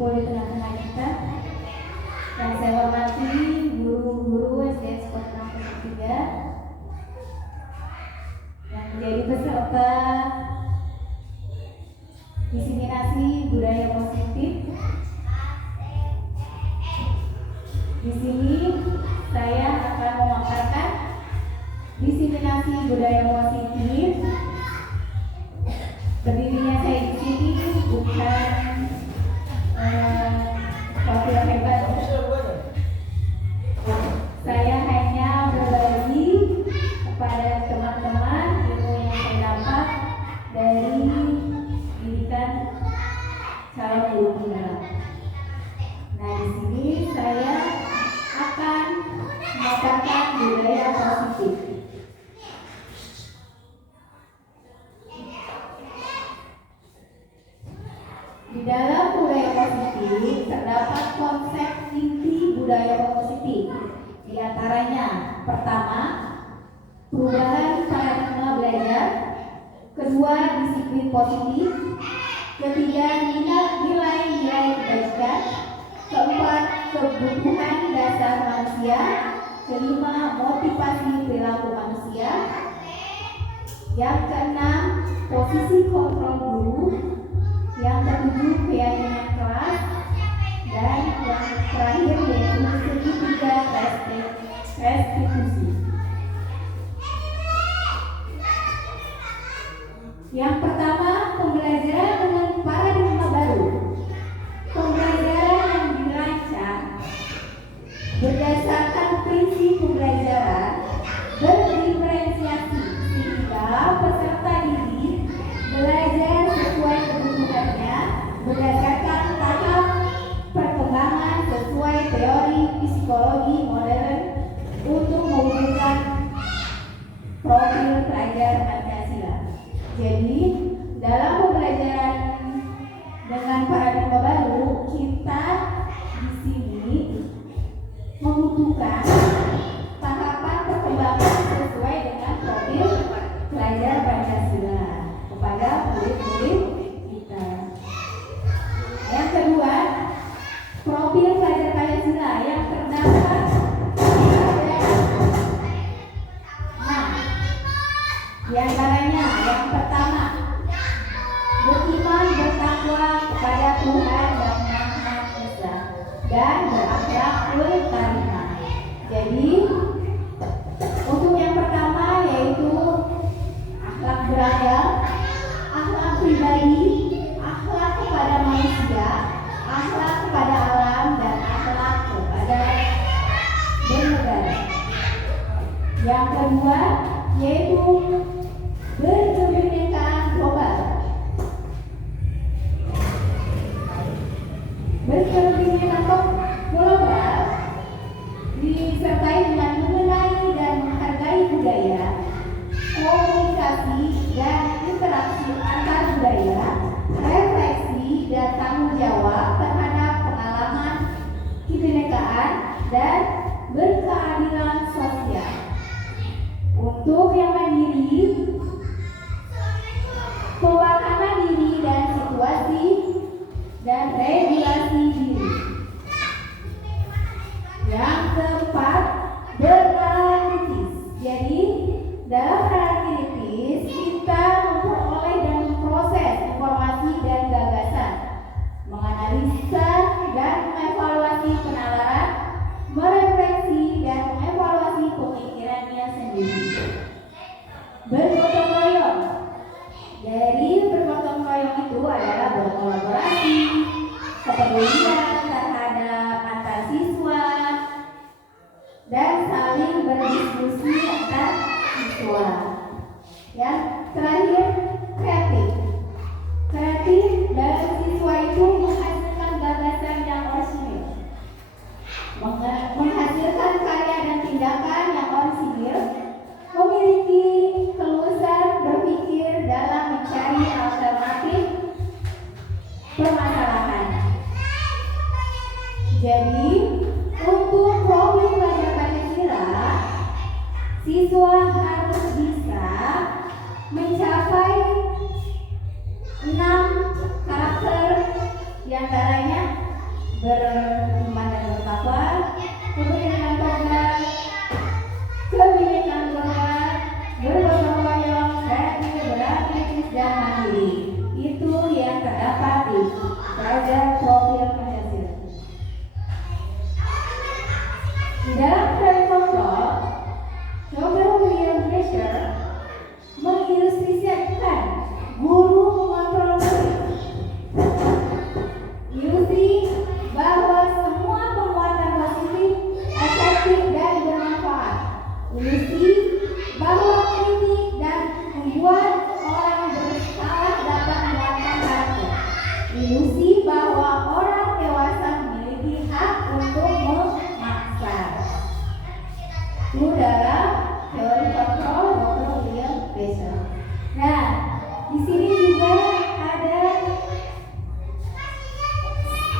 berkumpul di tengah-tengah kita. Yang saya hormati guru-guru SDN Sekolah 63 yang menjadi peserta diseminasi budaya positif. Di sini saya akan memaparkan diseminasi budaya positif. Berdirinya saya di sini bukan sesuatu yang hebat. Saya hanya berbagi kepada teman-teman ilmu yang saya dapat dari pendidikan calon guru penggerak. Nah, di sini saya akan memaparkan budaya positif. Di dalam budaya positif terdapat konsep inti budaya positif. Di antaranya, pertama, perubahan paradigma belajar, kedua, disiplin positif, ketiga, nilai-nilai kebaikan, keempat, kebutuhan dasar manusia, kelima, motivasi perilaku manusia, yang keenam, posisi kontrol guru, yang ketujuh, keyakinan kelas, dan yang terakhir yaitu segitiga restitusi. Yang pertama, pembelajaran dengan paradigma baru. Pembelajaran yang dirancang berdasarkan prinsip pembelajaran berdiferensiasi sehingga peserta didik belajar sesuai kebutuhannya berdasarkan tahap perkembangan sesuai teori psikologi modern untuk mewujudkan profil pelajar Pancasila. Jadi, dalam pembelajaran dengan paradigma baru, kita di sini membutuhkan tahapan perkembangan sesuai dengan profil pelajar Pancasila kepada murid-murid kita. Yang kedua, profil pelajar Pancasila yang terdapat ada 6. Di antaranya, yang pertama, beriman bertakwa kepada Tuhan yang Maha Esa dan berakhlak karimah. Jadi, untuk yang pertama yaitu akhlak beragam, akhlak pribadi, akhlak kepada manusia, akhlak kepada alam, dan akhlak kepada bernegara. Yang kedua yaitu berkebinekaan global. Berkebinekaan global disertai dengan mengenali dan menghargai budaya, komunikasi dan interaksi antar budaya, refleksi dan tanggung jawab terhadap pengalaman kebinekaan dan berkeadilan sosial. Untuk yang mandiri, pemakaman diri dan situasi dan regulasi diri. Yang keempat, bernalar kritis. Jadi, dalam nalar kritis kita memperoleh dan memproses informasi dan gagasan, menganalisa dan mengevaluasi penalaran, merefleksi dan mengevaluasi pemikirannya sendiri. Bergotong royong. Dari bergotong royong itu adalah berkolaborasi, kepedulian terhadap antar siswa, dan saling berdiskusi antar siswa. Yang terakhir, kreatif. Kreatif dari siswa itu menghasilkan gagasan yang orisinil, menghasilkan karya dan tindakan yang orisinil, memiliki keluasan berpikir dalam mencari alternatif permasalahan. Jadi, untuk profil pelajar Pancasila, siswa harus bisa mencapai 6 karakter, diantaranya beriman dan bertakwa, kemudian tobat, kebinekaan tobat, bergotong royong, kreatif, beraktivis dan mandiri. Itu yang terdapat di pelajar profil Pancasila. Di dalam teori kontrol, Nobel William Fraser mengilustrasikan guru mengontrol murid. Ilustrasi bahwa semua penguatan positif, efektif dan bermanfaat. Ilustrasi bahwa kritik dan membuat orang bersalah dapat menguatkan karakter. Ilustrasi bahwa orang dewasa memiliki hak untuk memaksa. Itu dalam teori kontrol Dr. William Fraser. Nah, di sini juga ada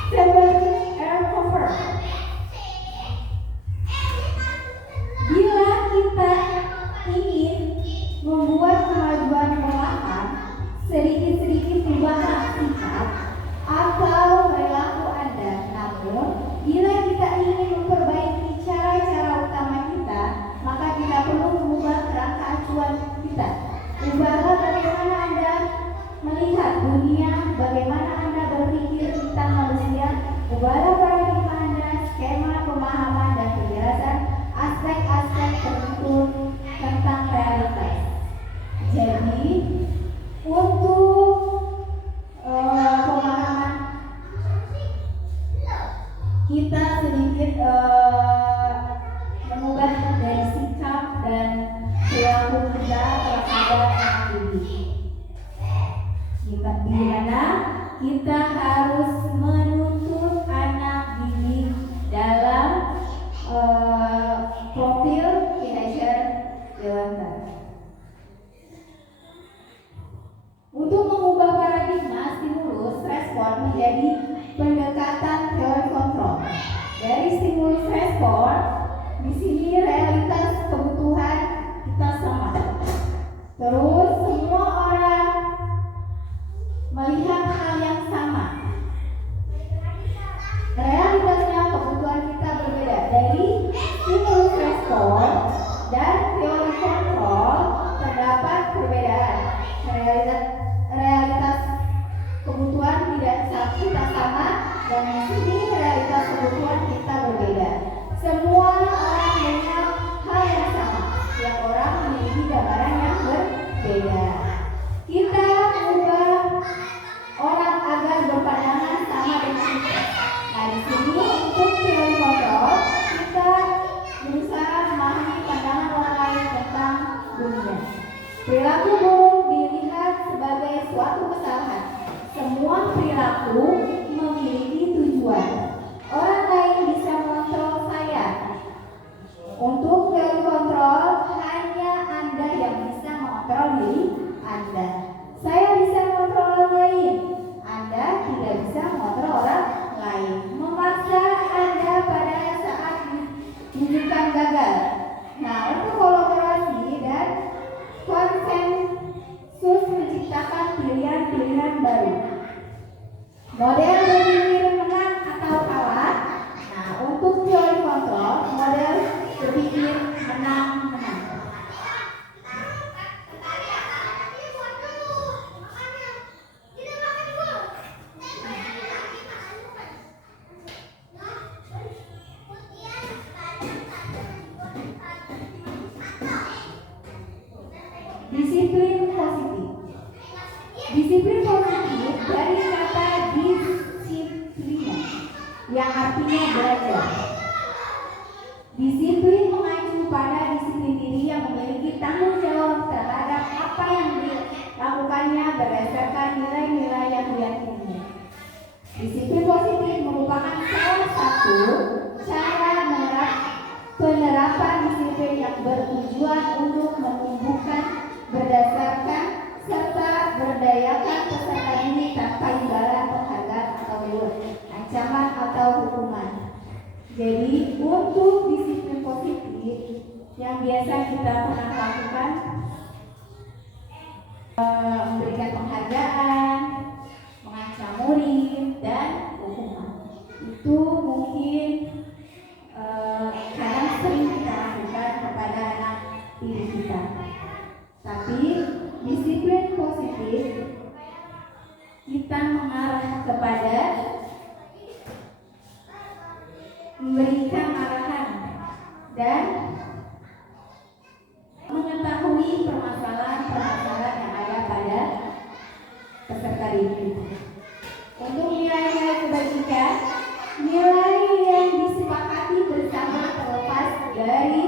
stability error cover. Bila kita ingin membuat kemajuan perlahan, sedikit-sedikit perubahan sikap atau perilaku Anda. Namun, bila kita ingin memperbaiki cara-cara utama kita, maka kita perlu mengubah kerangka acuan kita. Ubahlah bagaimana Anda melihat dunia, bagaimana Anda berpikir tentang manusia. Ubahlah paradigma Anda, skema pemahaman dan penjelasan aspek-aspek tertentu tentang realitas. Jadi, untuk pemahaman kita sedikit mengubah dari sikap dan perilaku kita terhadap anak didik. Kita di mana kita harus menuntut anak didik dalam profil teenager dewasa. Untuk mengubah paradigma stimulus respon menjadi pendekatan teori kontrol. Dari stimulus respon, di sini realitas kebutuhan kita sama. Terus semua orang melihat hal yang sama. Realitasnya kebutuhan kita berbeda. Dari stimulus respon dan teori kontrol terdapat perbedaan. Realitas kebutuhan tidak kita sama, dan di sini realitas kebutuhan kita berbeda. Semua orang melihat hal yang sama. Setiap orang memiliki gambaran yang berbeda. Kita mengubah orang agar berpandangan sama dengan kita. Nah, di sini untuk teori kontrol kita berusaha memahami pandangan orang lain tentang dunia. Perilaku buruk dilihat sebagai suatu kesalahan. Semua perilaku memiliki tujuan. Orang lain bisa mengontrol saya. Untuk teori kontrol, hanya Anda yang bisa mengontrol diri Anda. Saya bisa mengontrol orang lain. Anda tidak bisa mengontrol orang lain. Memaksa Anda pada saat tunjukkan gagal. Nah, untuk kolaborasi dan konsensus menciptakan pilihan-pilihan baru. Model berpikir menang atau kalah. Nah, untuk teori kontrol, model berpikir menang-menang. Disiplin positif. Disiplin positif dari kata disiplina, yang artinya belajar. Disiplin mengacu pada disiplin diri yang memiliki tanggung jawab terhadap apa yang dilakukannya berdasarkan nilai-nilai yang diyakininya. Disiplin positif merupakan salah satu cara penerapan disiplin yang bertujuan untuk menumbuhkan, berdasarkan, serta berdayakan peserta didik tanpa imbalan penghargaan atau ancaman atau hukuman. Jadi untuk disiplin positif yang biasa kita pernah lakukan, memberikan penghargaan, mengancam murid dan hukuman. Itu memberikan arahan, dan mengetahui permasalahan-permasalahan yang ada pada peserta didik. Untuk nilai-nilai kebajikan, nilai yang disepakati bersama terlepas dari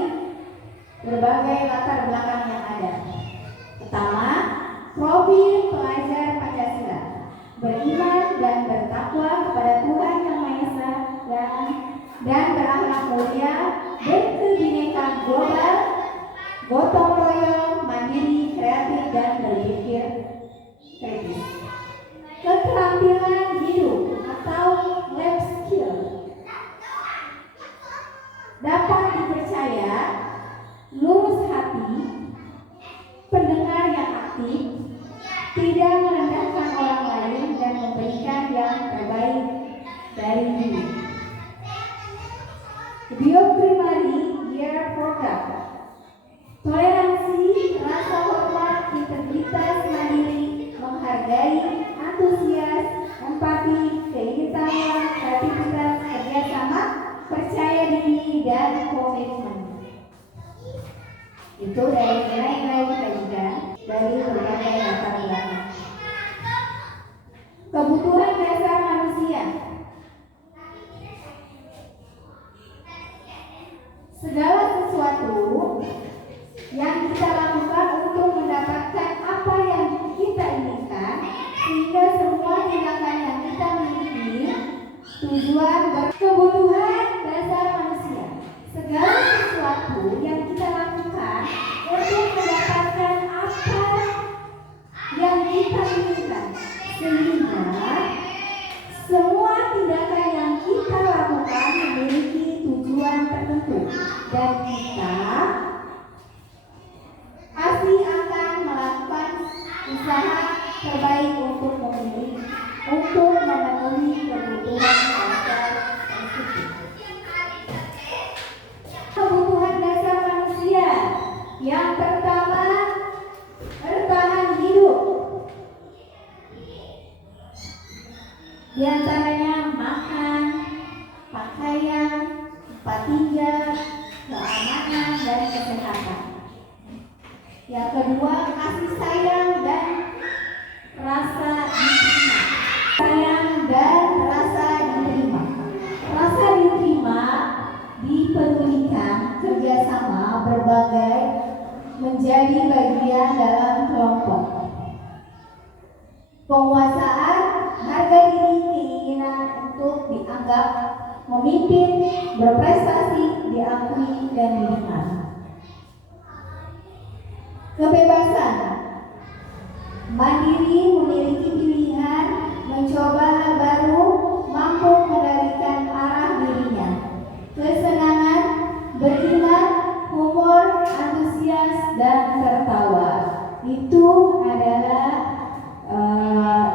berbagai latar belakang yang ada. Pertama, profil pelajar Pancasila, beriman dan bertakwa kepada Tuhan Yang Maha Esa dan berakhlak mulia, berkebinekaan global, gotong royong, mandiri, kreatif, dan berpikir kritis. Keterampilan hidup atau life skill dapat dipercaya, lurus hati, pendengar yang aktif, tidak merendahkan orang lain, dan memberikan yang terbaik dari diri. Bioprimary Year Program, toleransi, rasa hormat, integritas, mandiri, menghargai, antusias, empati, keingin-tahuan, kreativitas, kerjasama, percaya diri, dan komitmen. Itu dari nilai-nilai kebajikan dari berbagai latar belakang. Kebutuhan dasar manusia. Segala sesuatu yang kita lakukan untuk mendapatkan apa yang kita inginkan, sehingga semua tindakan yang kita miliki tujuan berkebutuhan dasar manusia. Segala sesuatu yang kita lakukan untuk mendapatkan apa yang kita inginkan, sehingga semua tindakan yang kita lakukan memiliki tujuan tertentu, dan kita pasti akan melakukan usaha terbaik untuk memenuhi kebutuhan dasar tersebut. Kebutuhan dasar manusia yang pertama, bertahan hidup. Di antaranya makan, pakaian, tempat tinggal, keamanan, dan kesehatan. Yang kedua, kasih sayang dan rasa diterima. Sayang dan rasa diterima. Rasa diterima dipedulikan, kerjasama berbagai menjadi bagian dalam kelompok. Penguasaan, harga diri, keinginan untuk dianggap memimpin, berprestasi, diakui, dan dikenal. Kebebasan, mandiri, memiliki pilihan, mencoba hal baru, mampu mengendalikan arah dirinya. Kesenangan, beriman, humor, antusias, dan tertawa. Itu adalah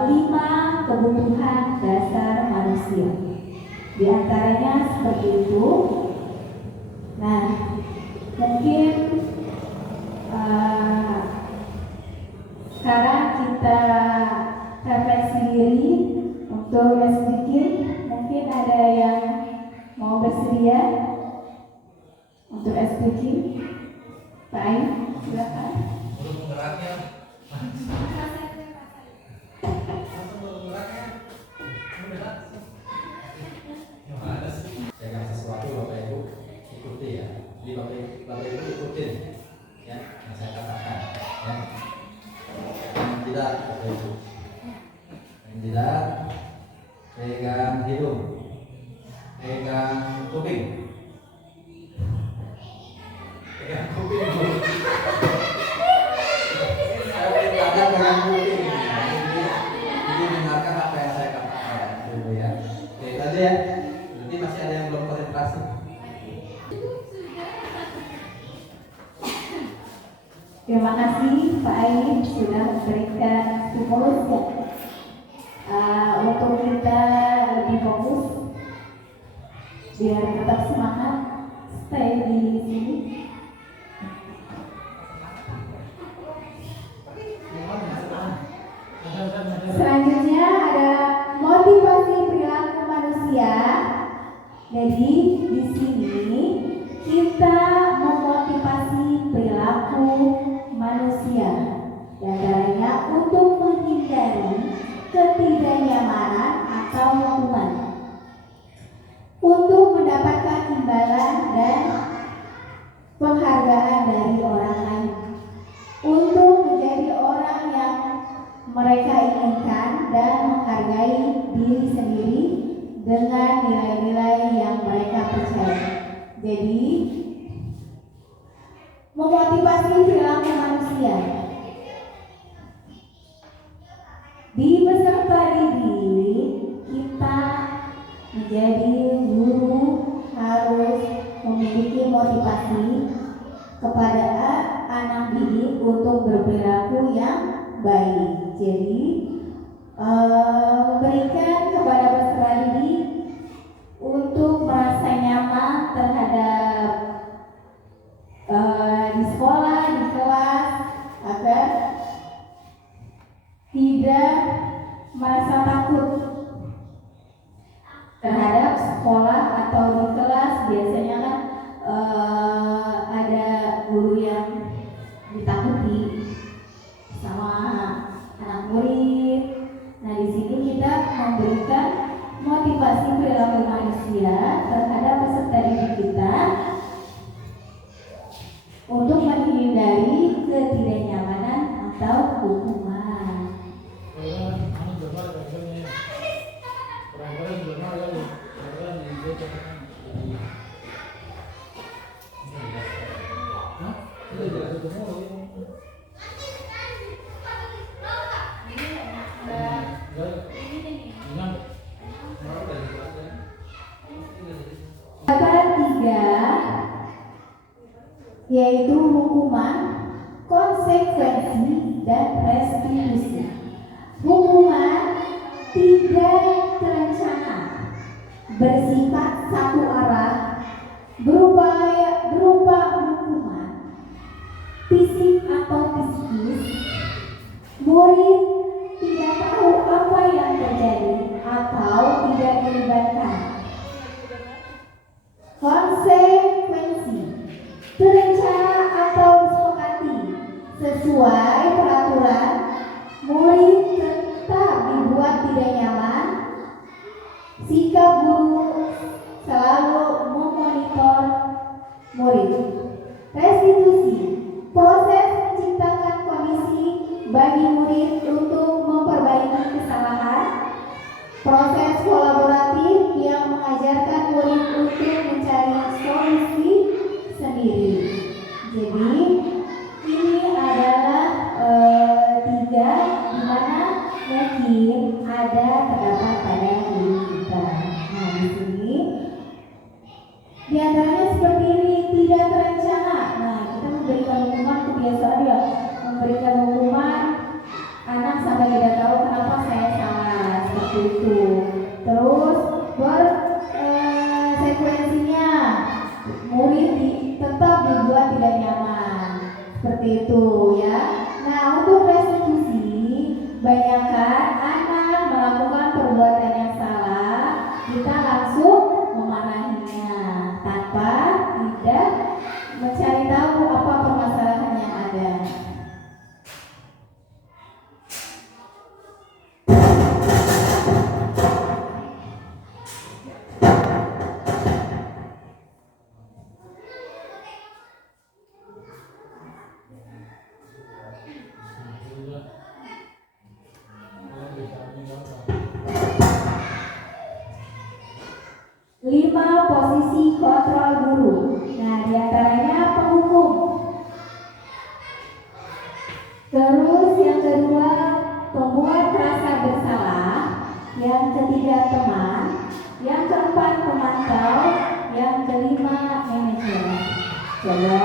5 kebutuhan dasar manusia. Di antaranya seperti itu. Nah, mungkin sekarang kita refleksi diri untuk sedikit. Mungkin ada yang mau bersedia untuk speaking. Pak Ain, silakan. Segala sesuatu Bapak Ibu ikuti ya. Jadi Bapak Ibu ikutin ya yang saya katakan ya. Yang tidak Bapak Ibu. Yang tidak pegang hidung, pegang kuping, pegang kuping Bu. Saya perintahkan pegang kuping. Jadi dengarkan apa yang saya katakan dulu ya. Oke, itu aja ya. Nanti masih ada yang belum konsentrasi. Terima kasih Pak Ain sudah memberikan stimulus untuk kita lebih fokus biar tetap semangat stay di sini. Selanjutnya ada motivasi perilaku manusia Jadi di sini kita memotivasi perilaku manusia, dan caranya untuk menghindari ketidaknyamanan atau hukuman, untuk mendapatkan imbalan dan penghargaan dari orang lain, untuk menjadi orang yang mereka inginkan dan menghargai diri sendiri dengan nilai-nilai yang mereka percaya. Jadi memotivasi perilaku manusia. Di peserta didik kita menjadi guru harus memiliki motivasi kepada anak didik untuk berperilaku yang baik. Jadi memberikan kepada peserta didik untuk merasa nyaman terhadap di sekolah, di kelas, agar tidak merasa takut terhadap sekolah atau di kelas. Biasanya kan ada guru yang ditakuti sama anak murid. Nah, di sini kita memberikan motivasi perilaku manusia terhadap peserta didik kita untuk menghindari ketidaknyamanan atau hukuman. Kata tiga, yaitu hukuman, konsekuensi, dan restitusi. Hukuman tidak terencana, bersifat satu arah, berupa hukuman fisik atau psikis. Murid tidak tahu apa yang terjadi atau tidak dilibatkan. Konsekuensi terencana atau disepakati sesuai peraturan. Murid tetap dibuat tidak nyaman. Sikap guru selalu memonitor murid. Restitusi, proses menciptakan kondisi bagi murid untuk memperbaiki kesalahan. Proses kolaboratif yang mengajarkan murid untuk mencari solusi sendiri. Jadi ini adalah tiga di mana mungkin ada terdapat pada diri kita. Nah, di sini di antaranya seperti ini, tidak terencana. Nah, kita memberikan hukuman kebiasaan ya, memberikan hukuman anak sampai tidak tahu kenapa saya salah, seperti itu. Terus sekuensinya murid tetap dibuat tidak nyaman, seperti itu ya. Nah, untuk restitusi, banyakkan anak melakukan perbuatan yang salah, kita langsung memarahinya tanpa tidak mencari tahu apa permasalahan yang ada. Lima posisi kontrol guru. Nah, diantaranya penghukum. Terus yang kedua, pembuat rasa bersalah. Yang ketiga, teman. Yang keempat, pemantau. Yang kelima, manajer. Coba,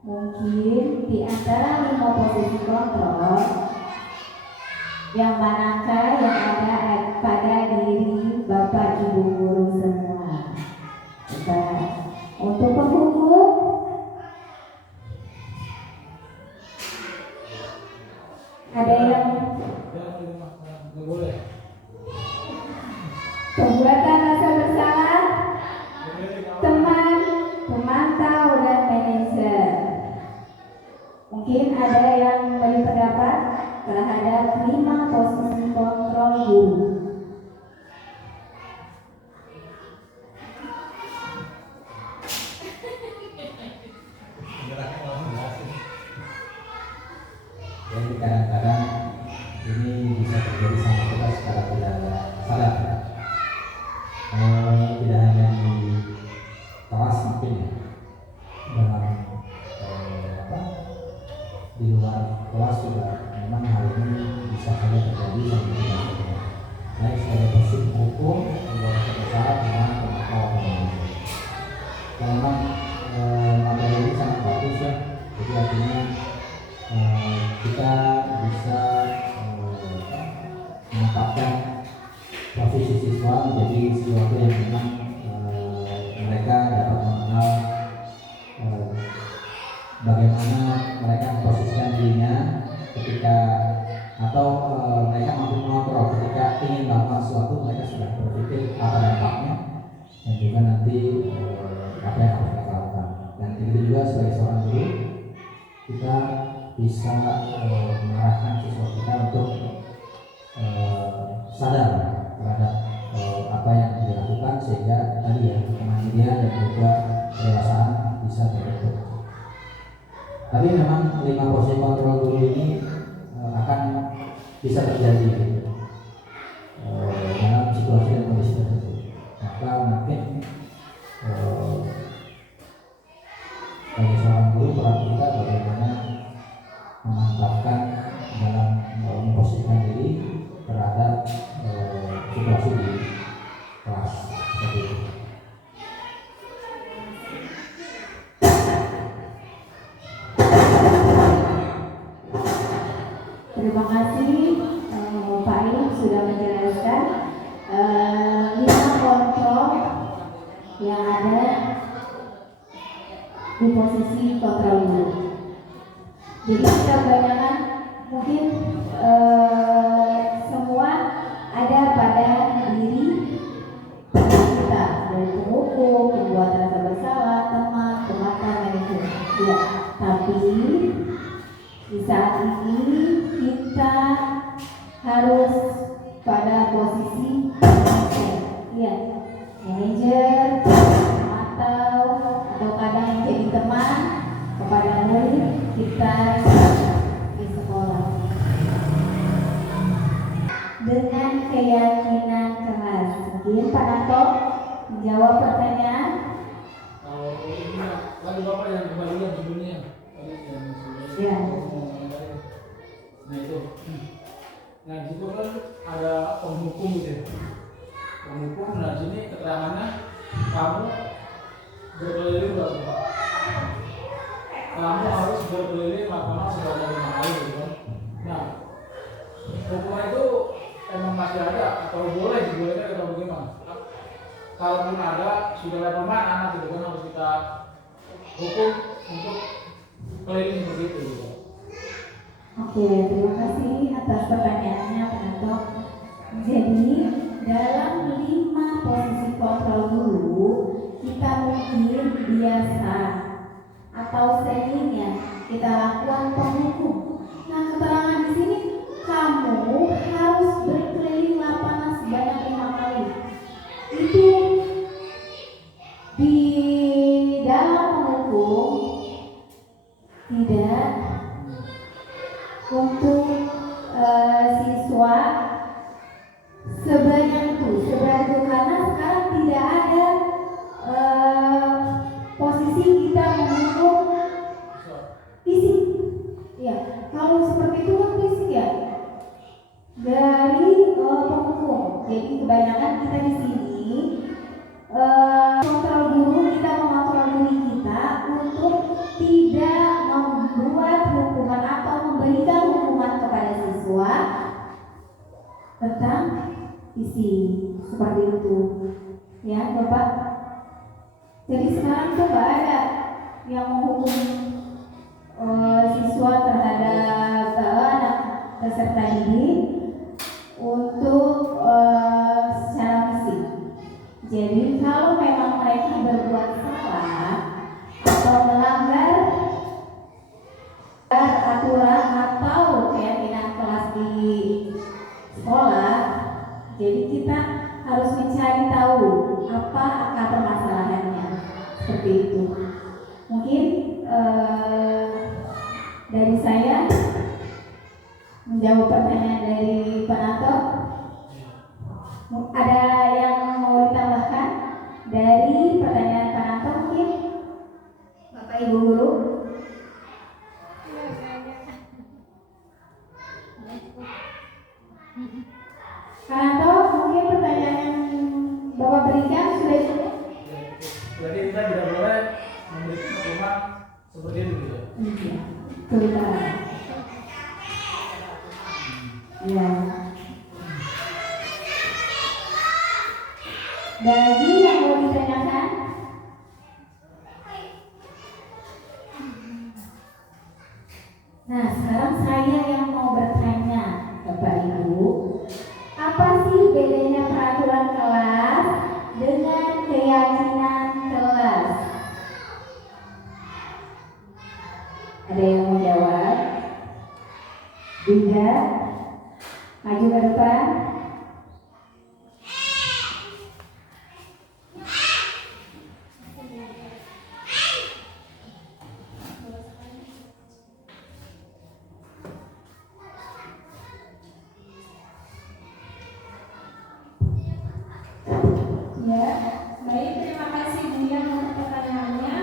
mungkin di antara lima posisi kontrol, yang manakah yang ada pada diri Bapak Ibu guru semua? Coba. Untuk penghukum, ada yang pembuatan rasa bersalah. ada yang beri pendapat terhadap 5 posisi kontrol guru. Jadi kadang-kadang ini bisa terjadi sama kita secara tidak sadar. Tidak hanya di kelas mungkin ya, dalam di luar kelas juga memang hal ini bisa saja terjadi sama kita. Baik sebagai prinsip hukum, sebagai kesalahan dengan pengetahuan. Dan memang materi ini sangat bagus ya. Jadi artinya kita bisa menempatkan posisi siswa menjadi sesuatu yang memang mereka dapat mengenal bagaimana mereka memposisikan dirinya ketika atau mereka mampu mengontrol ketika ingin melakukan sesuatu. Mereka sudah berpikir apa dampaknya dan juga nanti apa yang harus kita lakukan. Dan itu juga sebagai seorang guru kita bisa mengarahkan siswa kita untuk sadar terhadap apa yang dilakukan sehingga tadi ya kemandirian dan juga kedewasaan bisa terbentuk. Tapi memang 5 posisi kontrol guru ini akan bisa terjadi dalam situasi dan kondisi tertentu. Maka mungkin bagi seorang guru peran kita bagaimana memantapkan dalam memposisikan diri terhadap situasi di kelas seperti itu. Terima kasih Pak Ilham sudah menjelaskan 5 kontrol yang ada di posisi kontrol guru. Jadi kita kebanyakan mungkin semua ada pada diri kita, dari penghukum, pembuat rasa bersalah, teman, pengatur, manajer. Ya, tapi di saat ini kita harus pada posisi manajer atau kadang menjadi teman kepada murid kita di sekolah dengan keyakinan keras. Mungkin Pak Nato menjawab pertanyaan. Kalau ini tadi Bapak yang kembalian sebelumnya tadi yang nah itu. Nah di situ kan ada penghukum gitu ya. Penghukum, nah di sini keterangannya kamu berkeliling berapa Pak? Kamu harus berkeliling lapangan sebanyak 5 kali gitu kan. Nah hukuman itu emang masih ada atau boleh dibolehkan atau bagaimana? Kalaupun ada sudah level mana anak gitu kan harus kita hukum untuk keliling seperti itu gitu. Oke, terima kasih atas pertanyaannya Pak Nato. Jadi dalam 5 posisi kontrol guru kita mungkin biasa atau seringnya kita lakukan penghukum. Nah keterangan di sini kamu harus berkeliling lapangan sebanyak 5 kali. Itu di dalam penghukum tidak untuk siswa sebanyak itu karena sekarang tidak ada posisi kita menghukum fisik. Ya, kalau seperti itu kan fisik ya dari penghukum. Jadi kebanyakan kita di sini kontrol guru, kita mengontrol diri kita untuk tidak membuat hukuman atau memberikan hukuman kepada siswa tentang isi seperti itu ya Bapak. Jadi sekarang tuh nggak ada yang menghukum siswa terhadap anak peserta didik untuk secara fisik. Jadi kalau memang mereka berbuat salah atau melanggar aturan mencari tahu apa akar permasalahannya. Seperti itu. Mungkin dari saya menjawab pertanyaan dari Pak Nato. Ada yang mau ditambahkan dari pertanyaan Pak Nato mungkin? Bapak Ibu Guru? Pak Nato, mungkin pertanyaan yang Bapak berikan sudah cukup? Jadi kita tidak boleh memberikan maklumat seperti itu ya. Iya, betul. Ya. Bagi yang mau ditanyakan, nah sekarang saya yang mau bertanya Bapak Ibu, apa sih bedanya peraturan kelas dengan keyakinan kelas? Ada yang mau jawab? Tidak? Maju ke depan. Ya, baik, terima kasih Buya untuk pertanyaannya.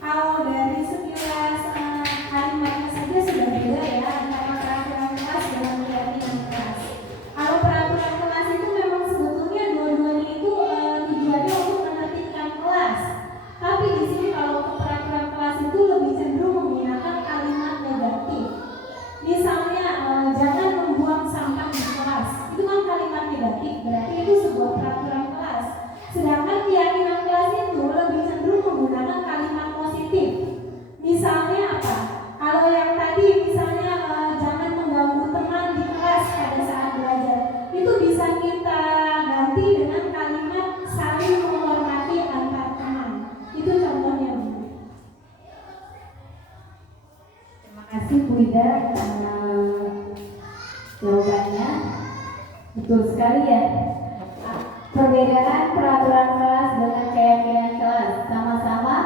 Kalau dari sekilas kalimatnya saja sudah beda ya antara peraturan kelas dengan keyakinan kelas. Kalau peraturan kelas itu memang sebetulnya dua-duanya itu tujuannya untuk menertibkan kelas. Tapi di sini kalau untuk peraturan kelas itu lebih cenderung menggunakan kalimat negatif. Misalnya jangan membuang sampah di kelas. Itu kan kalimat negatif, berarti itu sebuah peraturan kelas. Sedangkan keyakinan kelas itu lebih cenderung menggunakan kalimat positif. Misalnya apa? Kalau yang tadi misalnya jangan mengganggu teman di kelas pada saat belajar, itu bisa kita ganti dengan kalimat saling menghormati antar teman. Itu contohnya. Terima kasih Bu Ida jawabannya. Betul sekali ya. Perbedaan peraturan kelas dengan keyakinan kelas sama-sama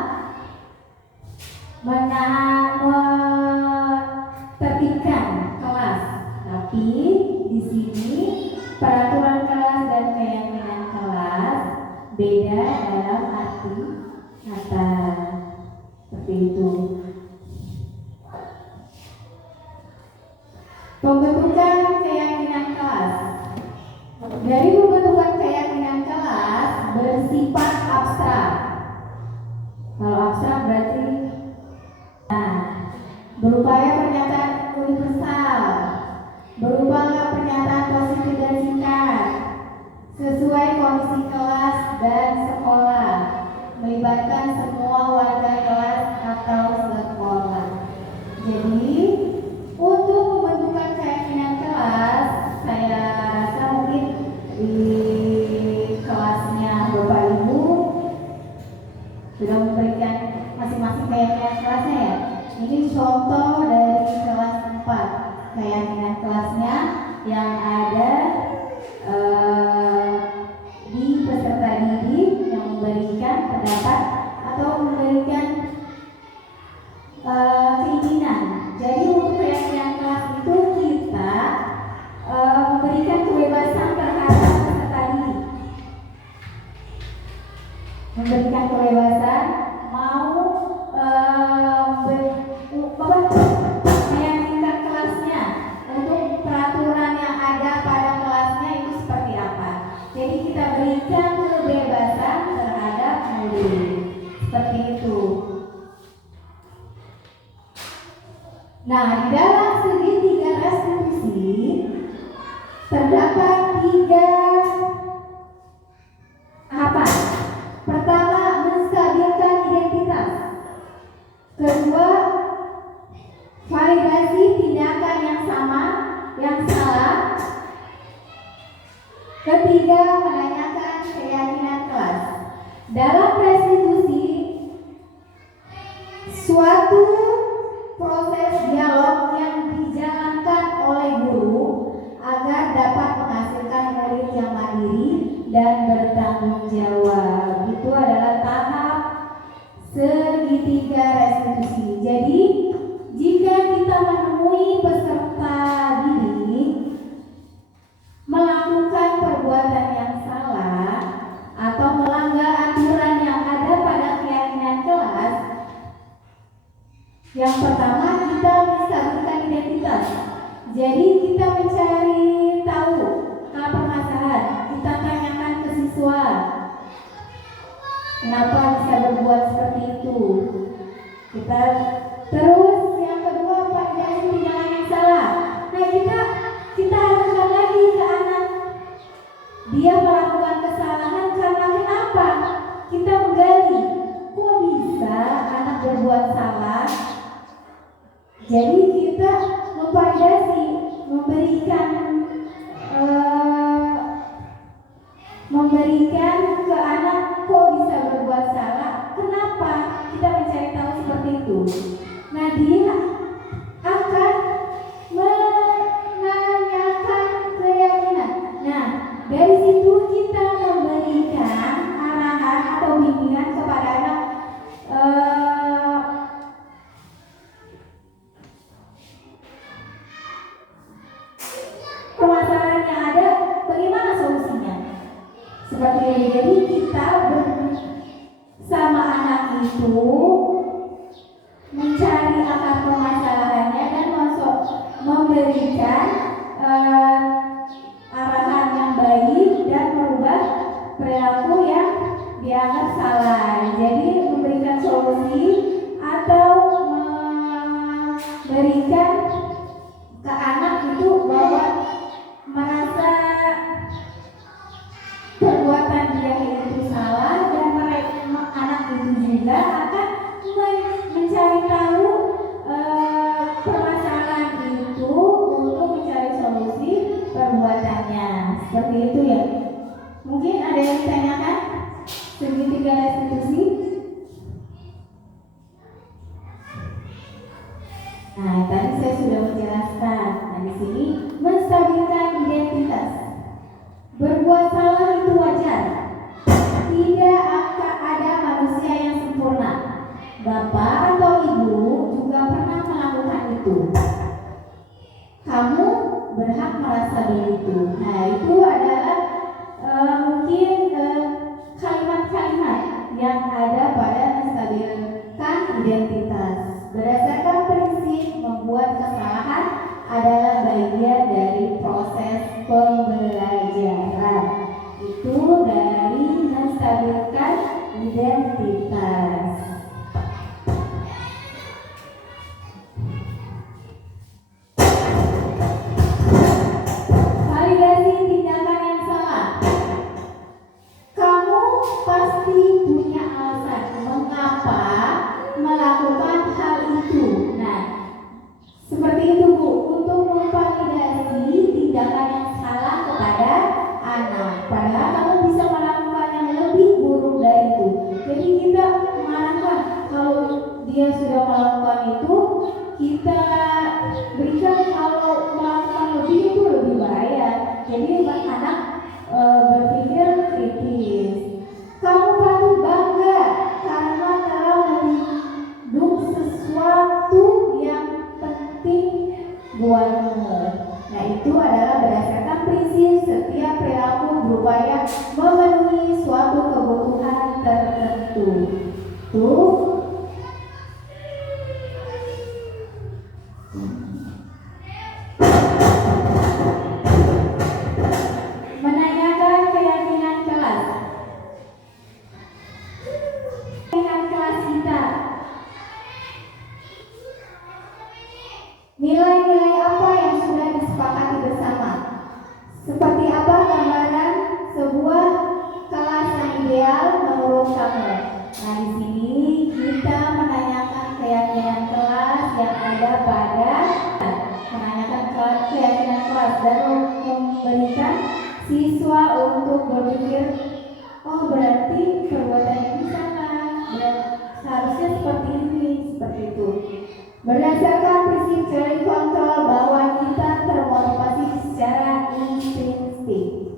menertibkan kelas, tapi di sini peraturan kelas dan keyakinan kelas beda dalam arti kata. Seperti itu. Pembentukan keyakinan kelas. Dari pembentukan keyakinan kelas bersifat abstrak. Kalau abstrak berarti berupaya pernyataan universal, berupa pernyataan positif dan singkat, sesuai kondisi kelas dan sekolah, melibatkan semua warga kelas atau sekolah. Jadi untuk pembentukan keyakinan kelas, saya rasa mungkin di kelasnya Bapak Ibu sudah memberikan masing-masing keyakinan kelasnya ya. Ini contoh dari kelas 4 keyakinan kelasnya yang ada di peserta didik yang memberikan pendapat atau memberikan keinginan. Jadi untuk keyakinan kelas itu kita memberikan kebebasan terhadap peserta didik, memberikan kebebasan mau meyakinkan kelasnya untuk peraturan yang ada pada kelasnya itu seperti apa. Jadi kita berikan kebebasan terhadap murid seperti itu. Nah, di dalam segitiga restitusi terdapat 3 tahapan. Pertama, menstabilkan identitas. Kedua, validasi tindakan yang sama, yang salah. Ketiga, menanyakan keyakinan kelas. Dalam restitusi, suatu proses dialog yang dijalankan oleh guru agar dapat menghasilkan murid bertanggung jawab. Itu adalah tahap segitiga restitusi. Jadi jika kita menemui peserta didik melakukan perbuatan yang salah atau melanggar aturan yang ada pada keyakinan kelas, yang pertama kita menstabilkan identitas. Jadi kita mencari tahu permasalahan, kita tanyakan ke siswa kenapa bisa berbuat seperti itu. Kita terus yang kedua validasi tindakan yang salah. Nah kita arahkan lagi ke anak, dia melakukan kesalahan karena kenapa? Kita menggali, kok bisa anak berbuat salah? Jadi kita memvalidasi, memberikan ke anak kok bisa berbuat salah, kenapa? Kita mencari tahu seperti itu. Nah dia akan menanyakan keyakinan. Nah dari situ kita memberikan arahan atau bimbingan kepada anak, permasalahan yang ada, bagaimana solusinya. Seperti ini. Jadi kita bersama anak itu mencari akar permasalahannya dan memberikan arahan yang baik dan merubah perilaku yang dianggap salah. Jadi memberikan solusi atau memberikan ke anak itu bahwa merasa perbuatan dia itu salah, dan anak itu juga akan mencari tahu permasalahan itu untuk mencari solusi perbuatannya. Seperti itu ya. Mungkin ada yang ditanyakan segitiga restitusi. Nah, tadi saya sudah menjelaskan. Nah, di sini menstabilkan identitas. Berbuat salah itu wajar. Tidak akan ada manusia yang sempurna. Bapak atau ibu juga pernah melakukan itu. Kamu berhak merasa begitu. Nah, itu adalah mungkin kalimat-kalimat yang ada pada menstabilkan identitas. Berdasarkan prinsip membuat kesalahan adalah bagian dari proses pembelajaran. Itu dari menstabilkan identitas. Validasi tindakan yang salah. Kamu pasti punya alasan mengapa melakukan hal itu. Nah, seperti itu Bu, untuk memvalidasi tindakan yang salah kepada anak. Padahal kamu bisa melakukan yang lebih buruk dari itu. Jadi kita mengarahkan, kalau dia sudah melakukan itu, kita berikan kalau melakukan lebih itu lebih bahaya. Jadi anak berpikir kritis. Kamu patut bangga karena telah mengandung sesuatu yang penting buatmu. Nah, itu adalah berdasarkan prinsip setiap perilaku berupaya memenuhi suatu kebutuhan tertentu. Tuh. Menanyakan keyakinan kelas. Keyakinan kelas kita. Nilai-nilai apa yang sudah disepakati bersama? Seperti apa gambaran sebuah kelas yang ideal menurut kamu? Nah, di sini kita menanyakan keyakinan kelas yang ada pada keyakinan kelas dan memberikan siswa untuk berpikir, oh berarti perbuatan ini salah, seharusnya seperti ini, seperti itu. Berdasarkan prinsip teori kontrol bahwa kita termotivasi secara instinktif.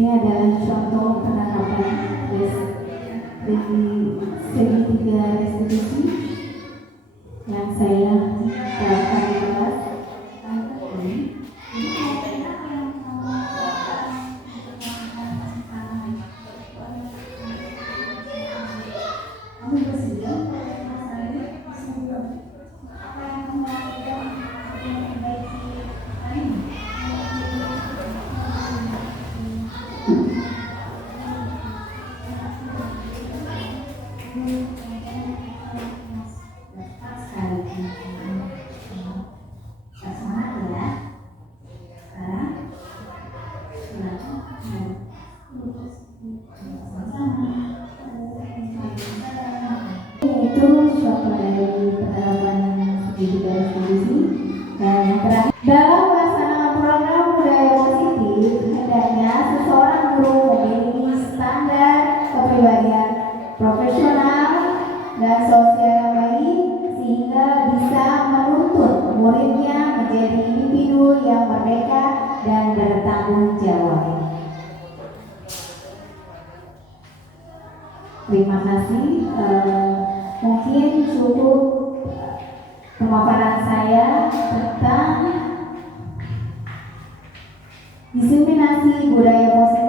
Ini adalah contoh penerapan dari segitiga restitusi yang saya terapkan di kelas. Itu contoh dari penerapan segitiga restitusi. Dan yang terakhir, dalam melaksanakan program budaya positif, hendaknya seseorang guru memiliki standar kepribadian profesional dan sosial yang baik sehingga bisa menuntut muridnya menjadi individu yang merdeka dan bertanggung jawab. Terima kasih. Mungkin cukup pemaparan saya tentang diseminasi budaya positif